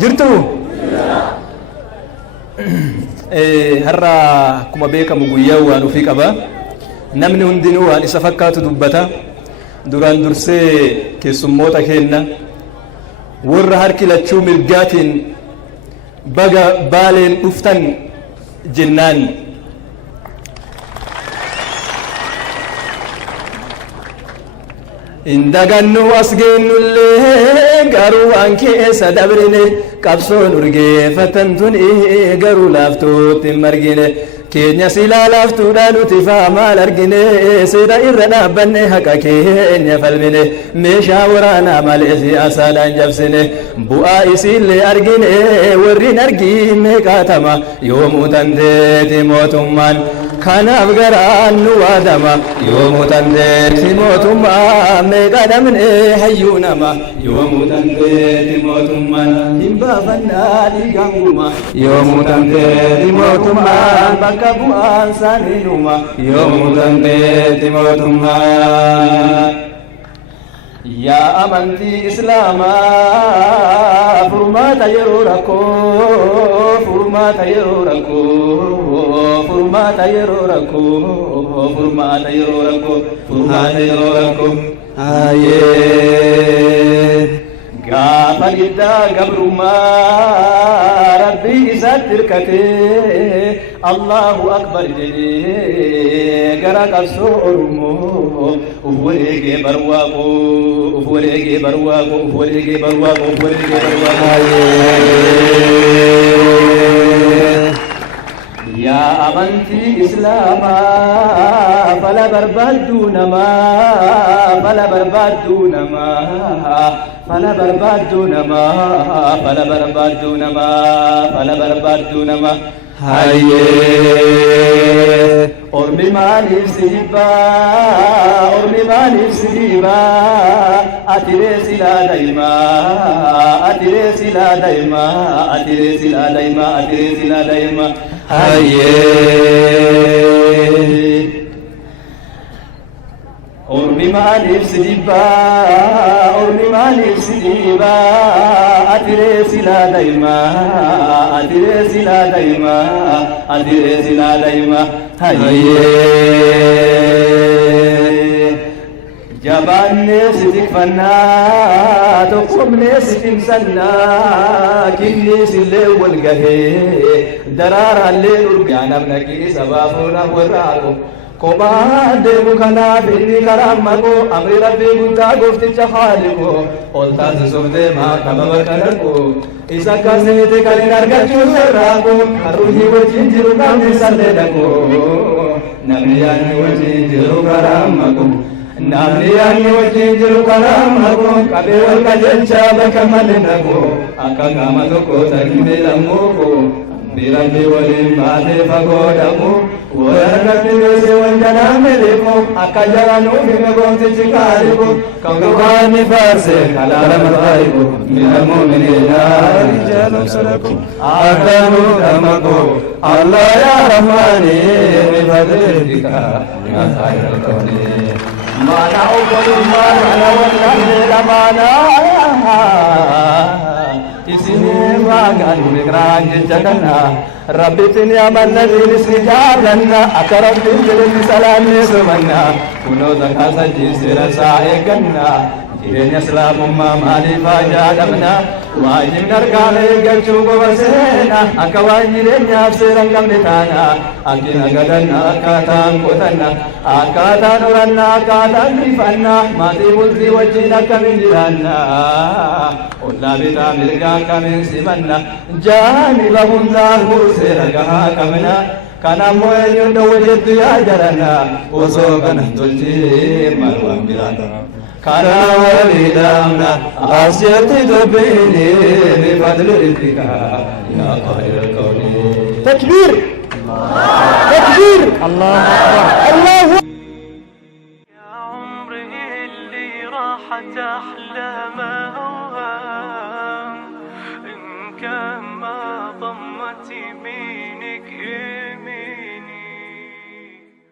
جرتو هرا كما بيك مغويا وانو في قبا نمني هندينو وان اسفكاتو دبتا دوران درسي كيسموتا كينا ور هركي لتشو مرغاتين بغا بالين افتن جنان indaganu asgeenulle garu anke sadabrine qabsoon urgeeffatan tuni garu laaftuutti margine keenya silaa laaftuudhaan nuti faamaal argine seeda irra dhaabbanne haqa keenya falmine meeshaa waraanaa malee siyaasaadhaan jabsine bu'aa isiillee argine warrin argin meeqaatama yoomuu tanteeti mootummaan kanaaf garaan nu waadama yoomuu tanteeti mootummaan meeqadhamne hayyuu nama yoomuu tanteeti mootummaan hin baafannaa dhiiganguma yoomuu tanteeti mootummaan bakka bu'aan saninuma yoomuu tanteeti mootummaan yaa amantii islaamaa furmaata yeroo rakkoo furmaata yeroo rakkoo furmaata yeroo rakkoo furmaata yeroo rakkoo furmaata yeroo rakkoo ayee gaafa giddaa gabrummaa rabbii isaatti hirkatee allahu akbar jedhee gara qabsoo oromoo uf wareegee barwaaqoo uf wareegee barwaaqoo uf wareegee barwaaqoo uf wareegee barwaaqoo yaa amantii islaamaa fala barbaaddu namaa fala barbaaddu namaa fala barbaaddu namaa fala barbaaddu namaa fala barbaaddu namaa hayyee ormi maaliif si dhibbaa ormi maaliif si dhibbaa atiree silaa daa'imaa atiree silaa daa'imaa atiree silaa daa'imaa atiree silaa daa'imaa hayyee ormi maaliif si dhibbaa ormi maaliif si dhibbaa atiree silaa daa'imaa atiree silaa daa'imaa atiree silaa daa'imaa hayyee jabaannee si tikfannaa tokkomnee si timsannaa kinniisillee wal gahee daraaraallee urgaa namna kini sabaafuudhaaf warraaqu kophaa deemu kanaaf inni karaa maqoo amri rabbii guddaa goofticha haaliqoo ol taasisuuf deemaa kama bakka darbu isa akkasitti kan hin argachuun sarraaqu harruhii wajjin jiru namni sallee dhaqu namni yaadni wajjin jiru karaa maqoo namni yaadni wajjin jiru karaa maqoo qabee wal qajeelchaa bakka malee dhaqu akka qaama tokko takkimee lammuuqu birambi waliin baatee fagoo dhaqu warratti beese wanjalaa meleeku akka jaranuu hime goomtichi kaariku kan gogaanni faarse kalaala marfaayiku minal mu'miniina rijaalun sadaqu akkanuu dhamaqu allah yaa rahmaani bifadlika yaa khayral qawli maana obbolummaa mana wallalleedha maana isini magan migraan jechakana rabbitin amanna dinisni jaalanna akka rabbiin jedheni salaanne somanna kunoo zakasa jiisira saa eegganna jireenya islaamummaa maaliif ajaa'ibna waajibni argaame eeggachuu qofa seena akka waan jireenyaaf seera hin qabne taana akkina gadanna akkaataan qotanna akkaataan horanna akkaataan bifanna maatii bultii wajjin akkamiin jiraanna ollaa bitaa mirgaa akkamiin simanna jaaniba hundaafuu seera gahaa qabna kanammoo eenyuun dhowwe jettu yaa jaranna osoo kanan tolchee maal waan biraata كانا ولدامنا أسيرت دبيني بفضل رزقك يا خير الكون تكبير تكبير الله أكبر الله يا عمري اللي راحت أحلامك